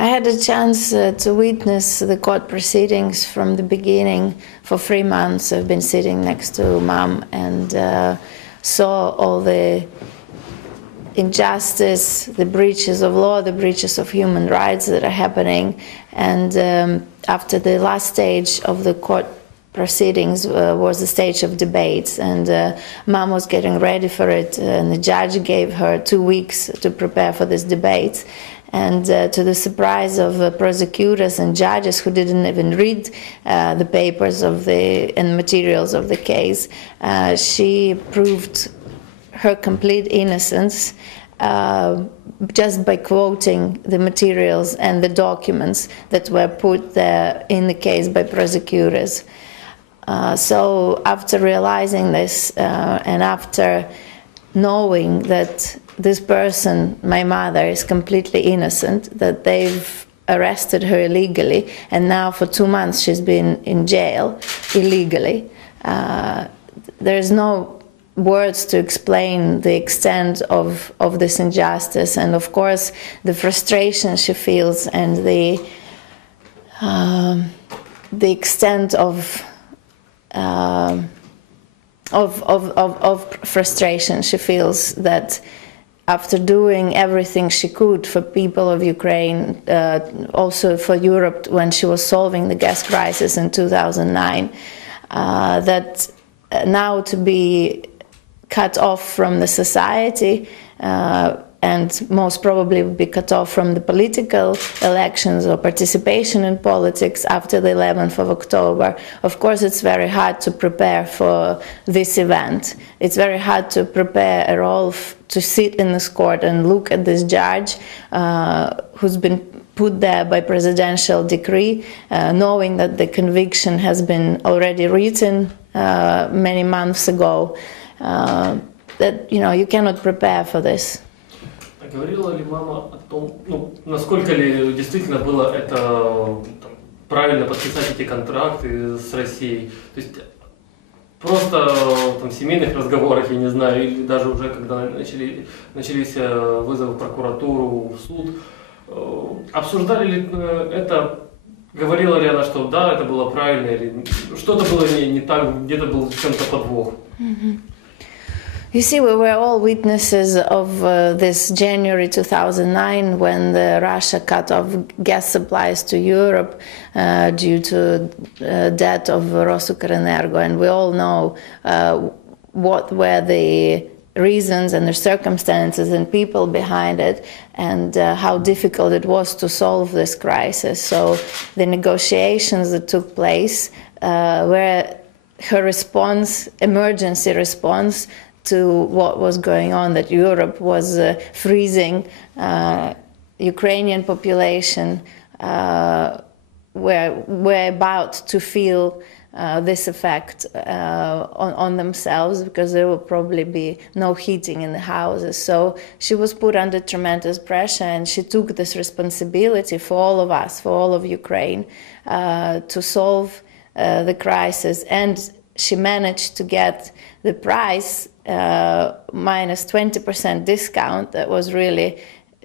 I had a chance to witness the court proceedings from the beginning. For 3 months I've been sitting next to Mom and saw all the injustice, the breaches of law, the breaches of human rights that are happening. And after the last stage of the court proceedings was the stage of debates, and Mom was getting ready for it, and the judge gave her 2 weeks to prepare for this debate. And to the surprise of prosecutors and judges who didn't even read the papers and materials of the case, she proved her complete innocence just by quoting the materials and the documents that were put there in the case by prosecutors. So after realizing this and after knowing that this person, my mother, is completely innocent, that they've arrested her illegally, and now for 2 months she's been in jail illegally, there's no words to explain the extent of this injustice, and of course the frustration she feels and the extent of frustration she feels, that after doing everything she could for people of Ukraine, also for Europe when she was solving the gas crisis in 2009, that now to be cut off from the society and most probably would be cut off from the political elections or participation in politics after the 11th of October. Of course, it's very hard to prepare for this event. It's very hard to prepare at all to sit in this court and look at this judge who's been put there by presidential decree, knowing that the conviction has been already written many months ago, that, you know, you cannot prepare for this. Говорила ли мама о том, насколько ли действительно было это правильно подписать эти контракты с Россией? То есть просто в семейных разговорах, я не знаю, или даже уже когда начались вызовы в прокуратуру, в суд, обсуждали ли это, говорила ли она, что да, это было правильно, или что-то было не так, где-то был в чем-то подвох? You see, we were all witnesses of this January 2009 when Russia cut off gas supplies to Europe due to debt of Ukrenergo, and we all know what were the reasons and the circumstances and people behind it, and how difficult it was to solve this crisis. So the negotiations that took place were her response, emergency response to what was going on, that Europe was freezing, Ukrainian population were about to feel this effect on themselves, because there will probably be no heating in the houses. So she was put under tremendous pressure, and she took this responsibility for all of us, for all of Ukraine, to solve the crisis. And she managed to get the price minus 20% discount. That was really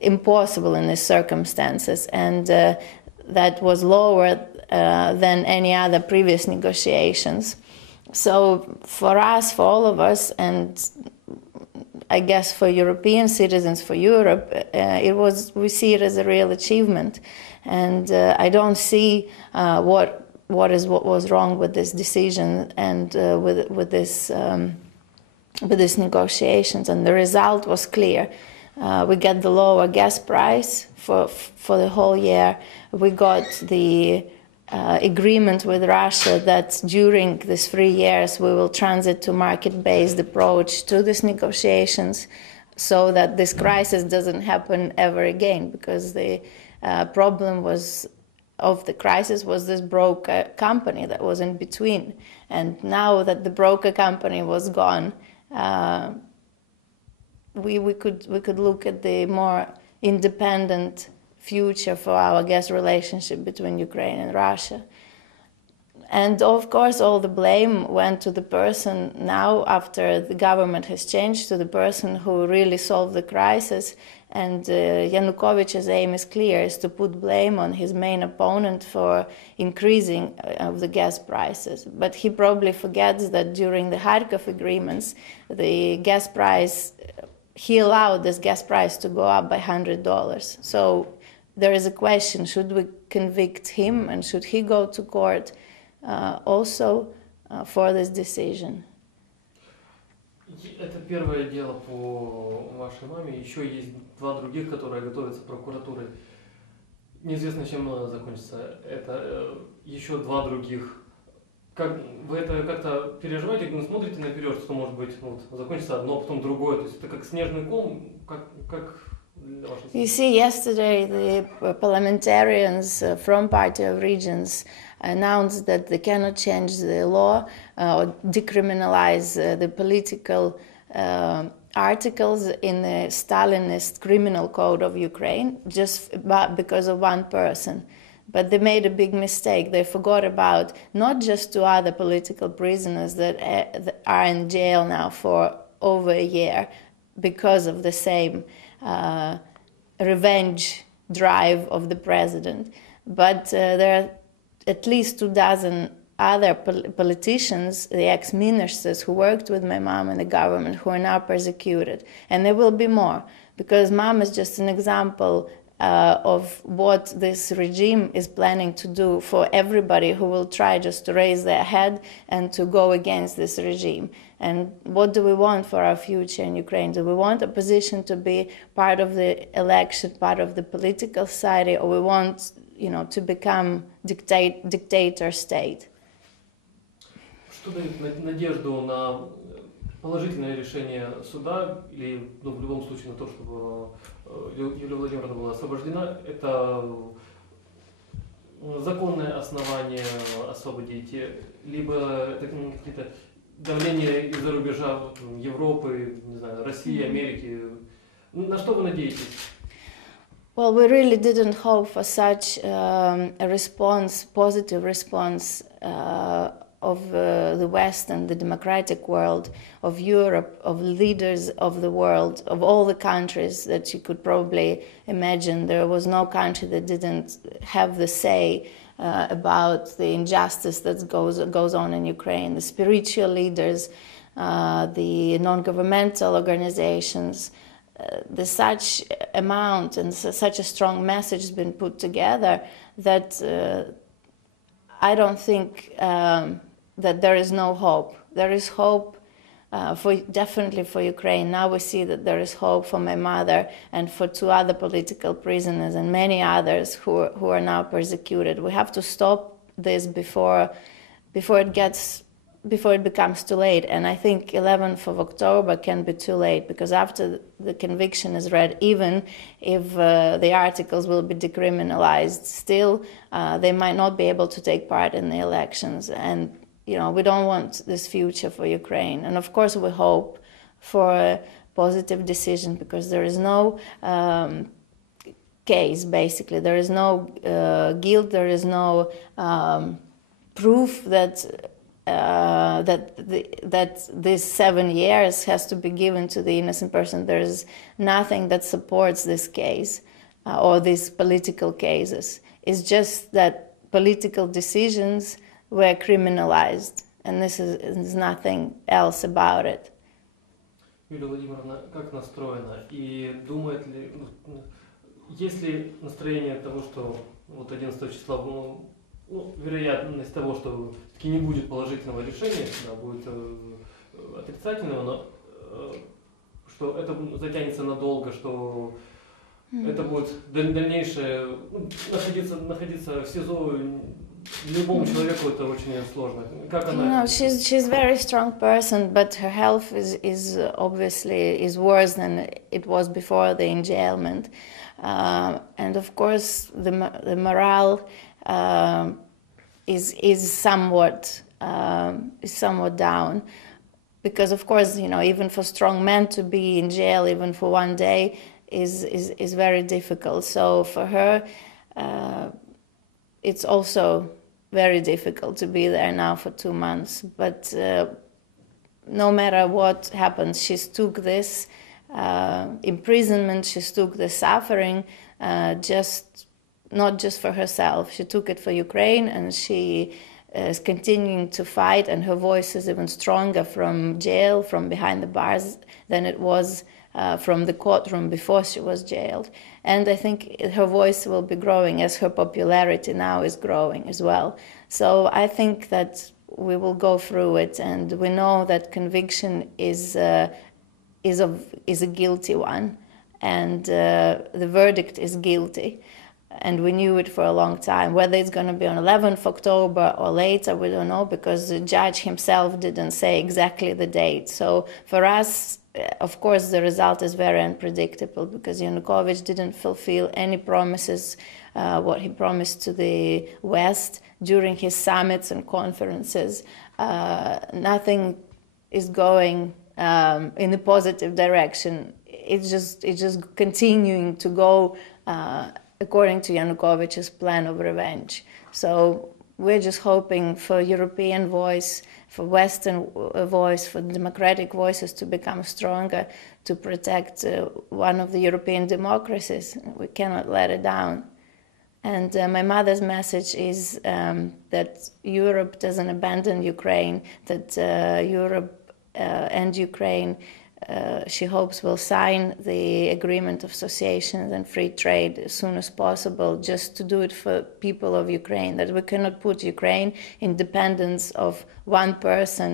impossible in these circumstances, and that was lower than any other previous negotiations. So for us, for all of us, and I guess for European citizens, for Europe, we see it as a real achievement, and I don't see what was wrong with this decision and with these negotiations. And the result was clear. We got the lower gas price for the whole year. We got the agreement with Russia that during these 3 years we will transit to market-based approach to these negotiations, so that this crisis doesn't happen ever again, because the problem of the crisis was this broker company that was in between. And now that the broker company was gone, we could look at the more independent future for our gas relationship between Ukraine and Russia. And of course, all the blame went to the person now, after the government has changed, to the person who really solved the crisis. And Yanukovych's aim is clear, is to put blame on his main opponent for increasing of the gas prices. But he probably forgets that during the Kharkov agreements, the gas price, he allowed this gas price to go up by $100. So there is a question, should we convict him and should he go to court also for this decision? Это первое дело по вашей маме. Еще есть два других, которые готовятся прокуратурой. Неизвестно, чем закончится. Это еще два других. Как, вы это как-то переживаете, смотрите наперед, что может быть вот, закончится одно, потом другое. То есть это как снежный ком, как для вашей семьи? You see, yesterday the parliamentarians from Party of Regions announced that they cannot change the law or decriminalize the political articles in the Stalinist criminal code of Ukraine just because of one person. But they made a big mistake. They forgot about not just two other political prisoners that are in jail now for over a year because of the same revenge drive of the president, but there are at least 24 other politicians, the ex-ministers who worked with my mom in the government, who are now persecuted. And there will be more, because mom is just an example of what this regime is planning to do for everybody who will try just to raise their head and to go against this regime. And what do we want for our future in Ukraine? Do we want opposition to be part of the election, part of the political society, or we want, to become dictator state? Что дает надежду на положительное решение суда или, в любом случае, на то, чтобы Юлия Владимировна была освобождена? Это законное основание освободить, либо это какие-то давления из-за рубежа Европы, не знаю, России, Америки. На что вы надеетесь? Well, we really didn't hope for such a response, positive response of the West and the democratic world, of Europe, of leaders of the world, of all the countries that you could probably imagine. There was no country that didn't have the say about the injustice that goes on in Ukraine. The spiritual leaders, the non-governmental organizations, there's such amount and such a strong message has been put together that I don't think that there is no hope. There is hope definitely for Ukraine. Now we see that there is hope for my mother and for two other political prisoners and many others who are now persecuted. We have to stop this before it becomes too late. And I think 11th of October can be too late, because after the conviction is read, even if the articles will be decriminalized, still they might not be able to take part in the elections. And we don't want this future for Ukraine. And of course we hope for a positive decision, because there is no case, basically. There is no guilt, there is no proof that this 7 years has to be given to the innocent person. There is nothing that supports this case or these political cases. It's just that political decisions were criminalized, and this is nothing else about it. Юлия Владимировна, как настроена? И думает ли, есть ли настроение того, что вот 11 числа, вероятность того, что таки не будет положительного решения, да, будет отрицательного, но что это затянется надолго, что это будет дальнейшее, находиться в СИЗО любому человеку это очень сложно. Как она? She's very strong person, but her health is obviously worse than it was before the enjailment, and of course the morale is somewhat down, because of course even for strong men to be in jail even for one day is very difficult. So for her it's also very difficult to be there now for 2 months. But no matter what happens, she took this imprisonment, she took the suffering, not just for herself. She took it for Ukraine, and she is continuing to fight, and her voice is even stronger from jail, from behind the bars, than it was from the courtroom before she was jailed. And I think her voice will be growing as her popularity now is growing as well. So I think that we will go through it, and we know that conviction is a guilty one, and the verdict is guilty. And we knew it for a long time. Whether it's going to be on 11th October or later, we don't know, because the judge himself didn't say exactly the date. So for us, of course, the result is very unpredictable, because Yanukovych didn't fulfill any promises, what he promised to the West during his summits and conferences. Nothing is going in a positive direction. It's just continuing to go according to Yanukovych's plan of revenge. So we're just hoping for European voice, for Western voice, for democratic voices to become stronger, to protect one of the European democracies. We cannot let it down. And my mother's message is that Europe doesn't abandon Ukraine, that Europe and Ukraine, she hopes, will sign the agreement of association and free trade as soon as possible, just to do it for people of Ukraine, that we cannot put Ukraine in dependence of one person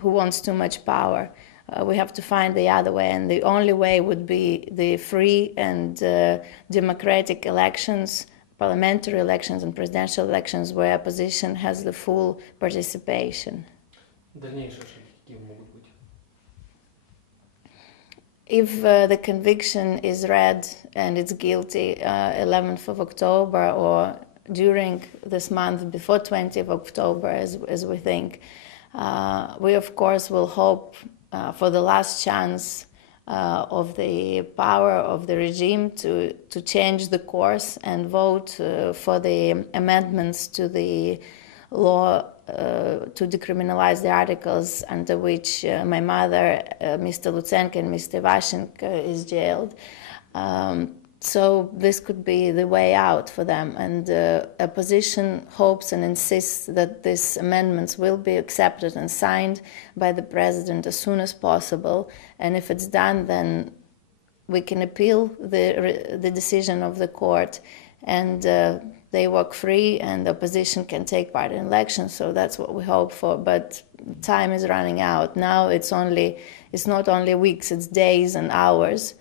who wants too much power. We have to find the other way, and the only way would be the free and democratic elections, parliamentary elections and presidential elections, where opposition has the full participation. If the conviction is read and it's guilty 11th of October or during this month before 20th of October, as we think, we of course will hope for the last chance of the power of the regime to change the course and vote for the amendments to the law to decriminalize the articles under which my mother, Mr. Lutsenko and Mr. Tymoshenko, is jailed. So this could be the way out for them, and the opposition hopes and insists that these amendments will be accepted and signed by the president as soon as possible, and if it's done, then we can appeal the decision of the court, and they walk free, and the opposition can take part in elections. So that's what we hope for, but time is running out. Now it's not only weeks, it's days and hours.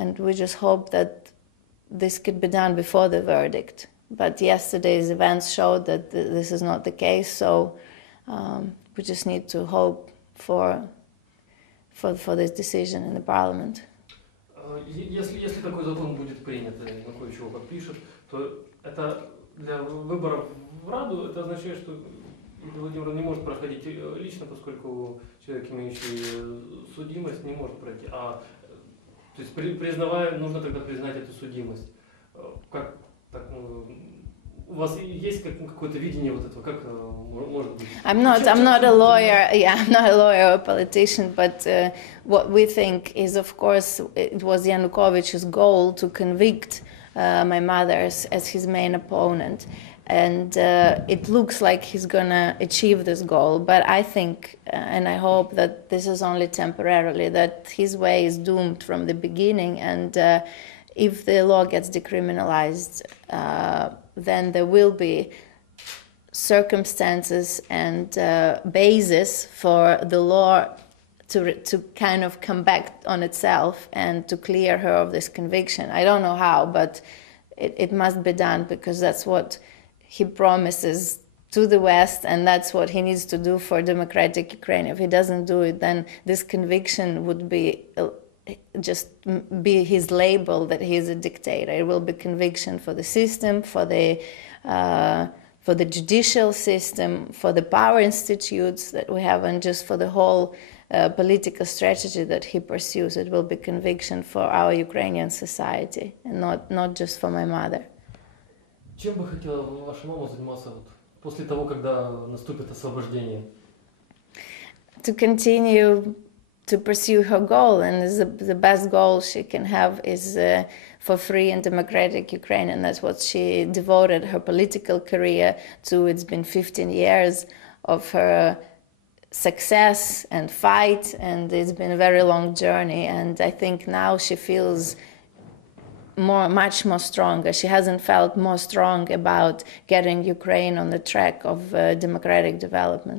And we just hope that this could be done before the verdict. But yesterday's events showed that this is not the case, so we just need to hope for this decision in the parliament. Если такой закон будет принят, Янукович его подпишет, то это для выборов в Раду, это означает, что Юлия Владимировна не может проходить лично, поскольку человек, имеющий судимость, не может пройти. То есть, признавая, нужно тогда признать эту судимость. Как так, у вас есть какое-то видение вот этого, как может быть? I'm not a lawyer. Yeah, I'm not a lawyer or a politician, but what we think is, of course, it was Yanukovych's goal to convict my mother as his main opponent. And it looks like he's going to achieve this goal. But I think, and I hope that this is only temporarily, that his way is doomed from the beginning. And if the law gets decriminalized, then there will be circumstances and basis for the law to kind of come back on itself and to clear her of this conviction. I don't know how, but it must be done, because that's what he promises to the West, and that's what he needs to do for democratic Ukraine. If he doesn't do it, then this conviction would be just be his label that he is a dictator. It will be conviction for the system, for the judicial system, for the power institutes that we have, and just for the whole political strategy that he pursues. It will be conviction for our Ukrainian society, and not just for my mother. Чем бы хотела ваша мама заниматься вот после того, когда наступит освобождение? To continue to pursue her goal, and the best goal she can have is for free and democratic Ukraine, and that's what she devoted her political career to. It's been 15 years of her success and fight, and it's been a very long journey, and I think now she feels much more stronger. She hasn't felt more strong about getting Ukraine on the track of democratic development.